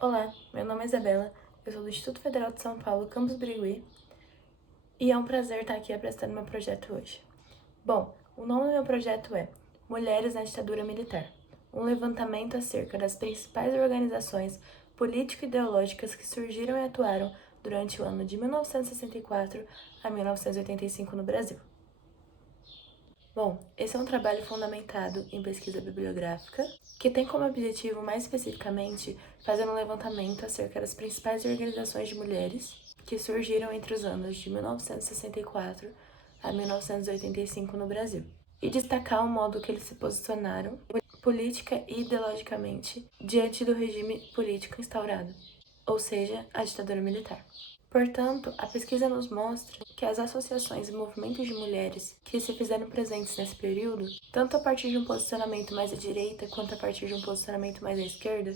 Olá, meu nome é Isabela, eu sou do Instituto Federal de São Paulo, Campus Birigui, e é um prazer estar aqui apresentando meu projeto hoje. Bom, o nome do meu projeto é Mulheres na Ditadura Militar, um levantamento acerca das principais organizações político-ideológicas que surgiram e atuaram durante o ano de 1964 a 1985 no Brasil. Bom, esse é um trabalho fundamentado em pesquisa bibliográfica, que tem como objetivo, mais especificamente, fazer um levantamento acerca das principais organizações de mulheres que surgiram entre os anos de 1964 a 1985 no Brasil, e destacar o modo que eles se posicionaram política e ideologicamente diante do regime político instaurado, ou seja, a ditadura militar. Portanto, a pesquisa nos mostra que as associações e movimentos de mulheres que se fizeram presentes nesse período, tanto a partir de um posicionamento mais à direita quanto a partir de um posicionamento mais à esquerda,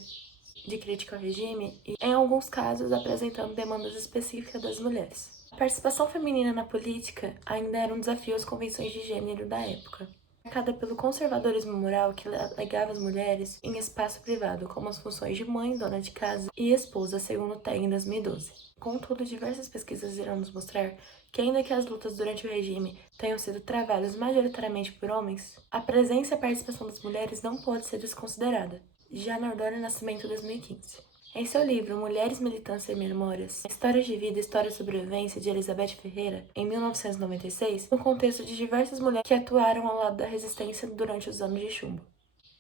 de crítica ao regime, e em alguns casos apresentando demandas específicas das mulheres. A participação feminina na política ainda era um desafio às convenções de gênero da época, marcada pelo conservadorismo moral que legava as mulheres em espaço privado, como as funções de mãe, dona de casa e esposa, segundo o TEG em 2012. Contudo, diversas pesquisas irão nos mostrar que, ainda que as lutas durante o regime tenham sido travadas majoritariamente por homens, a presença e a participação das mulheres não pode ser desconsiderada. Já Nardone Nascimento, 2015. Em seu livro Mulheres, Militância e Memórias, Histórias de Vida e História de Sobrevivência, de Elizabeth Ferreira, em 1996, no contexto de diversas mulheres que atuaram ao lado da resistência durante os anos de chumbo.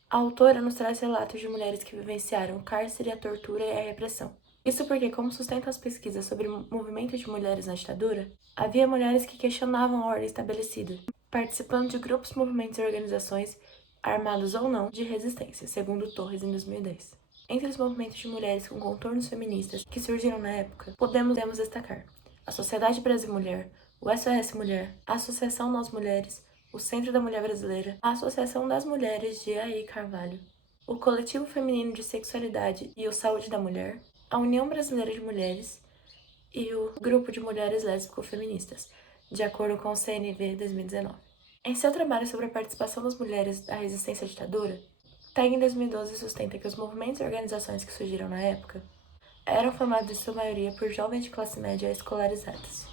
A autora nos traz relatos de mulheres que vivenciaram o cárcere, a tortura e a repressão. Isso porque, como sustentam as pesquisas sobre o movimento de mulheres na ditadura, havia mulheres que questionavam a ordem estabelecida, participando de grupos, movimentos e organizações, armados ou não, de resistência, segundo Torres em 2010. Entre os movimentos de mulheres com contornos feministas que surgiram na época, podemos destacar a Sociedade Brasil Mulher, o SOS Mulher, a Associação Nós Mulheres, o Centro da Mulher Brasileira, a Associação das Mulheres de A.I. Carvalho, o Coletivo Feminino de Sexualidade e o Saúde da Mulher, a União Brasileira de Mulheres e o Grupo de Mulheres Lésbico-Feministas, de acordo com o CNV 2019. Em seu trabalho sobre a participação das mulheres na resistência à ditadura, TEG em 2012 sustenta que os movimentos e organizações que surgiram na época eram formados em sua maioria por jovens de classe média escolarizadas.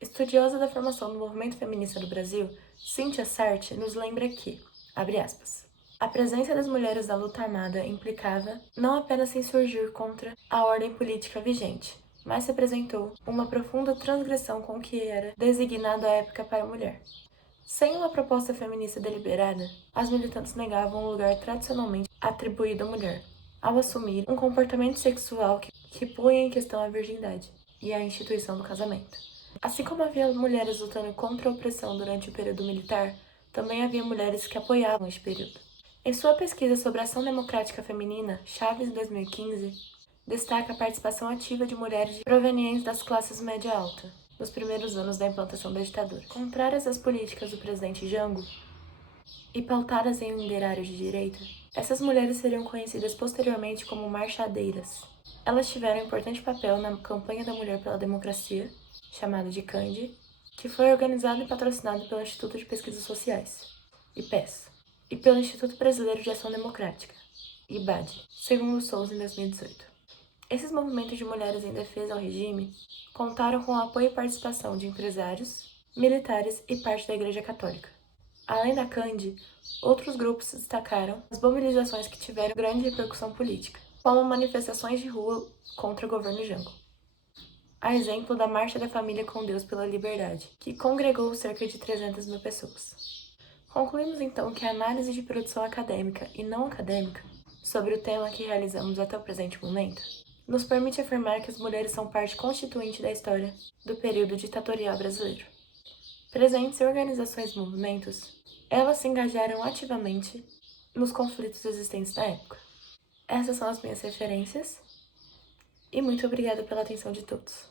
Estudiosa da formação do movimento feminista do Brasil, Cíntia Sartre nos lembra que, abre aspas, a presença das mulheres na luta armada implicava não apenas em surgir contra a ordem política vigente, mas representou uma profunda transgressão com o que era designado à época para a mulher. Sem uma proposta feminista deliberada, as militantes negavam o lugar tradicionalmente atribuído à mulher, ao assumir um comportamento sexual que punha em questão a virgindade e a instituição do casamento. Assim como havia mulheres lutando contra a opressão durante o período militar, também havia mulheres que apoiavam este período. Em sua pesquisa sobre a ação democrática feminina, Chaves, 2015, destaca a participação ativa de mulheres provenientes das classes média-alta, nos primeiros anos da implantação da ditadura. Contrárias às políticas do presidente Jango e pautadas em um ideário de direita, essas mulheres seriam conhecidas posteriormente como marchadeiras. Elas tiveram um importante papel na campanha da Mulher pela Democracia, chamada de CANDE, que foi organizado e patrocinado pelo Instituto de Pesquisas Sociais, IPES, e pelo Instituto Brasileiro de Ação Democrática, IBAD, segundo Souza em 2018. Esses movimentos de mulheres em defesa ao regime contaram com o apoio e participação de empresários, militares e parte da Igreja Católica. Além da CANDE, outros grupos se destacaram nas mobilizações que tiveram grande repercussão política, como manifestações de rua contra o governo Jango. A exemplo da Marcha da Família com Deus pela Liberdade, que congregou cerca de 300 mil pessoas. Concluímos então que a análise de produção acadêmica e não acadêmica sobre o tema que realizamos até o presente momento nos permite afirmar que as mulheres são parte constituinte da história do período ditatorial brasileiro. Presentes em organizações e movimentos, elas se engajaram ativamente nos conflitos existentes na época. Essas são as minhas referências e muito obrigada pela atenção de todos.